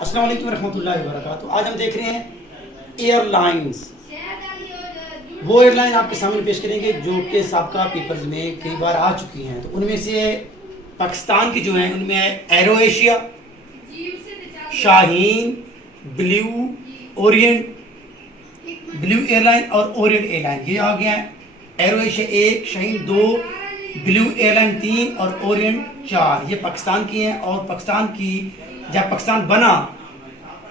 अस्सलाम वालेकुम रहमतुल्लाहि व बरकातुहू। आज हम देख रहे हैं एयरलाइंस। वो एयरलाइन आपके सामने पेश करेंगे जो कि साबका पेपर्स में कई बार आ चुकी हैं। तो उनमें से पाकिस्तान की जो हैं उनमें है arrow Asia, Shaheen, blue Orient, blue airline और ओरिएंट एयरलाइन। ये आ गया है arrow Asia 1, Shaheen 2, blue airline 3 और ओरिएंट 4। ये पाकिस्तान की हैं। और पाकिस्तान की जब पाकिस्तान बना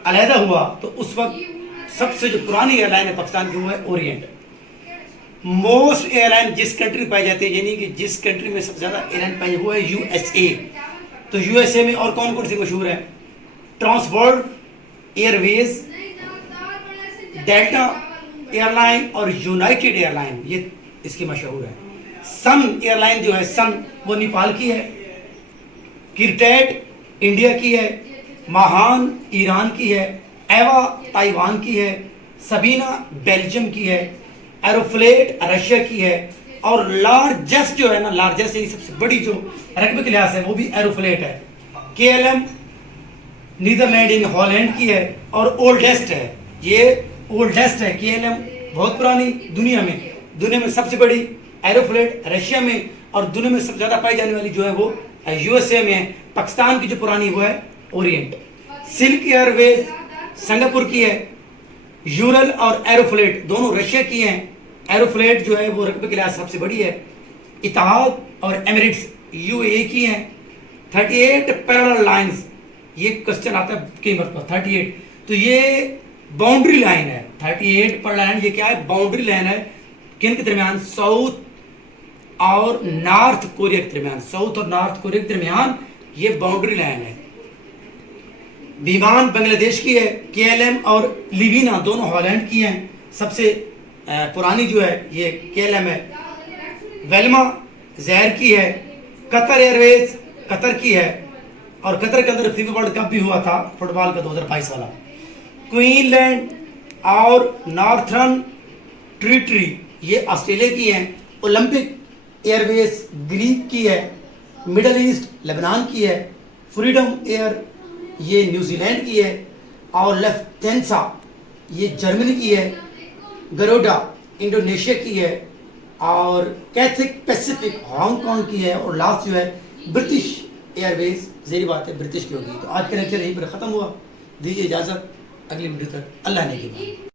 अलहदा हुआ तो उस वक्त सबसे जो पुरानी एयरलाइन है पाकिस्तान की वो है ओरिएंट। मोस्ट एयरलाइन जिस कंट्री में पाई जाती है, यानी कि जिस कंट्री में सबसे ज़्यादा एयरलाइन पाई वो है यूएसए। तो यूएसए में और कौन कौन सी मशहूर है? ट्रांसवर्ल्ड एयरवेज, डेल्टा एयरलाइन और यूनाइटेड एयरलाइन, ये इसकी मशहूर है। सन एयरलाइन जो है, सन वो नेपाल की है, किरटेट इंडिया की है, महान ईरान की है, एवा ताइवान की है, सबीना बेल्जियम की है, एरोफ्लेट रशिया की है और लार्जेस्ट जो है ना, लार्जेस्ट यानी सबसे बड़ी जो रकबे के लिहाज है वो भी एरोफ्लेट है। केएलएम नीदरलैंड इन हॉलैंड की है और ओल्डेस्ट है। ये ओल्डेस्ट है केएलएम, बहुत पुरानी दुनिया में सबसे बड़ी एरोफ्लेट रशिया में, और दुनिया में सबसे ज़्यादा पाई जाने वाली जो है वो यूएसए में है। पाकिस्तान की जो पुरानी वो है ओरिएंट। सिल्क एयरवेज सिंगापुर की है, यूरल और एरोफ्लेट दोनों रशिया की हैं। एरोफ्लेट जो है वो रकबे के लिहाज सबसे बड़ी है। इतिहाद और एमिरेट्स यूएई की हैं। 38 पैरेलल लाइंस, ये क्वेश्चन आता है कई मरतबा 38, तो ये बाउंड्री लाइन है। 38 पैरेलल लाइन ये क्या है? बाउंड्री लाइन है। किन के दरमियान? साउथ और नॉर्थ कोरिया के दरमियान, साउथ और नॉर्थ कोरिया के दरमियान ये बाउंड्री लाइन है। विमान बांग्लादेश की है। केएलएम और लिविना दोनों हॉलैंड की हैं। सबसे पुरानी जो है ये केएलएम है। वेल्मा ज़हर की है। कतर एयरवेज कतर की है और कतर के अंदर फीफा वर्ल्ड कप भी हुआ था फुटबॉल का 2022 वाला। क्वीनलैंड और नॉर्थर्न टेरिटरी ये ऑस्ट्रेलिया की हैं। ओलंपिक एयरवेज ग्रीक की है। मिडल ईस्ट लेबनान की है। फ्रीडम एयर ये न्यूजीलैंड की है और लफ्टेंसा ये जर्मनी की है। गरोडा इंडोनेशिया की है और कैथिक पैसिफिक हांगकांग की है। और लास्ट जो है ब्रिटिश एयरवेज, ज़ेरी बात है ब्रिटिश की होगी। तो आज का लेक्चर यहीं पर ख़त्म हुआ। दीजिए इजाज़त, अगली वीडियो तक अल्लाह ने की।